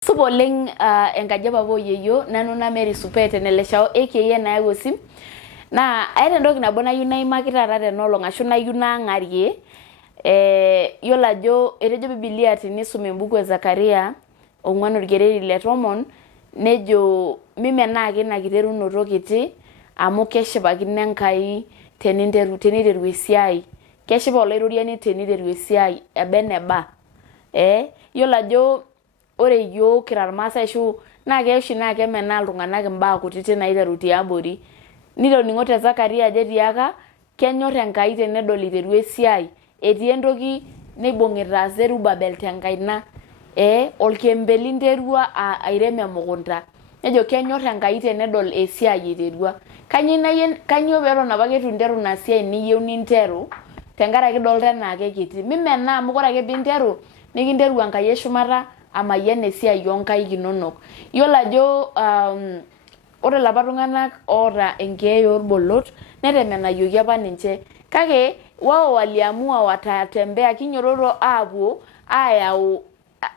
Supa oleng enkaji papa oyieyio nanu Mary Supeet eneleshao aka nayau osim naa aata entoki nabo nayieu naimaki taata tenolong ashu nayieu naangarie yiolo ajo etejo Biblia tenisum embuku e Zakaria 4:10 nejo mimenaa ake ina kiterunoto kiti amu keshipakino Enkai teniteru esiai, keshipa olairoriani teniteru esiai eba eneba. Yiolo ajo ore yiok kira irmaasai ashu naa keoshi naa kemenaa iltung'anak imbaa kutitik naiteru tiabori. Nitoning'o te Zakaria ajo etiaka kenyor Enkai tenedol iteru esiai etii entoki neibung'ita Zerubabel tenkaina, olkembe linterua airem emukunta. Nejo kenyor Enkai tenedol esiai iterua. Kanyoo peeton apake eitu interu ina siai niyieu ninteru tenkaraki idolta enaa kekiti. Mimenaa amu ore ake piinteru nikinteru Enkai eshumata amayian esiai oonkaik inonok. Yiolo ajo ore ilapa tung'anak oota enkeeya orbolot netemenayioki apa ninche. Kake wao waliamua watatembea kinyototo aapuo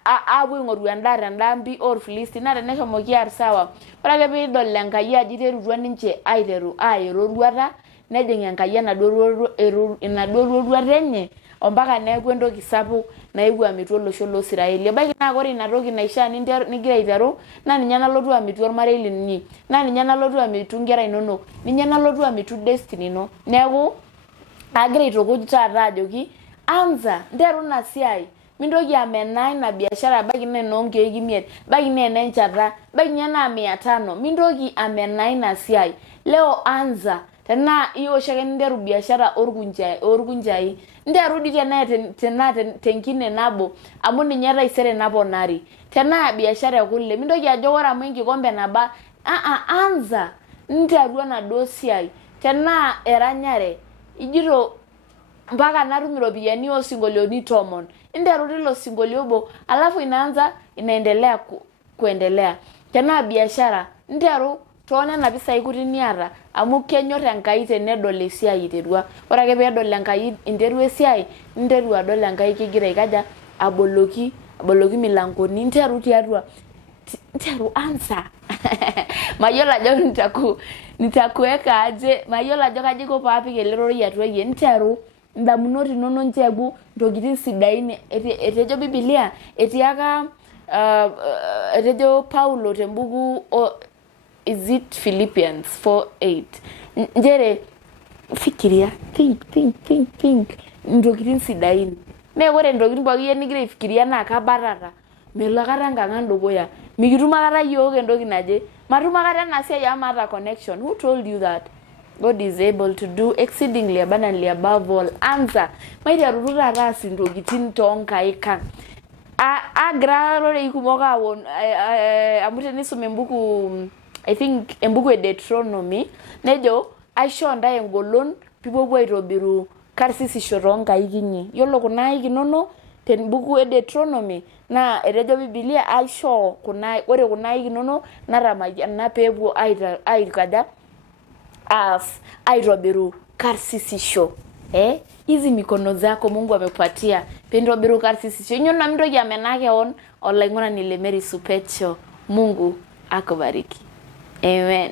aing'oru endaa tendambi orfilisti naa teneshomoki aar sawa. Ore ake piidol Enkai ajo iterutua ninche aaya eroruata nejing Enkai enaduo roruata enye ompaka neeku entoki sapuk naewuo amitu olosho loo Israeli. Ebaiki naa ore ina toki naishaa nigira aiteru naa ninye nalotu amitu ormarei linyi, naa ninye nalotu amitu nkera inonok, ninye nalotu amitu destiny ino. Neeku agira aitukuj taata ajoki anza nteru ina siai. Mintoki amenaa ina biashara ebaiki naa enoonkeek 5, ebaiki naa enenchata, ebaiki ninye naa 500, mintoki amenaa ina siai. Leo anza. Tenaa iwosh ake ninteru biashara orkunjai, nteru dii tenaa tenkine nabo amu ninye taisere naponari. Tenaa biashara ekule, mintoki ajo ore amu enkikombe naba, anza nteru enaduo siai. Tenaa eranyare, ijito mpaka natum iropiyiani osinkolioiti 10, nteru tilo sinkolio obo, alafu inaendelea kuendelea. Tenaa biashara, nteru toonena pisai kuti niata amu kenyor Enkai tenedol esiai iterua. Ore ake peedol Enkai interua esiai, ninteru adol Enkai kigira aikaja aboloki milangoni, nteru tiatua, nteru anza. Mayiolo ajo nitakuweka aje, mayiolo ajo kaji aiko paapik ele rorei atua yie, nteru indamunot inonok ncheku ntokitin sidain. Etejo Biblia etiaka etejo Paulo tembuku is it Philippians 4:8 njere fikiria, think ntokitin sidain. Mee ore ntokitin pookin nigira aifikiria naa kabatata melo akata enkang'ang dukuya, mikitum akata yiok entoki naje, matum akata ena siai amu maata connection. Who told you that? God is able to do exceedingly abundantly above all. Answer. Maiterutu taata aas intokitin toonkaik ang. Agira rorei kumok aawon amu tenisum embuku I think embuku e Deuteronomy nejo aishoo ntae engolon piipuopuo aitobiru karsisisho toonkaik inyi. Yiolo kuna aik inonok tembuku e Deuteronomy naa etejo Biblia aishoo ore kuna aik inonok natamayiana peepuo aikaja aas aitobiru karsisisho. Hizi mikono zako Mungu amekupatia pintobiru karsisisho. Inyo na mintoki amenaa keon olaing'urani le Mary Supeet Show. Mungu akubariki. Amen.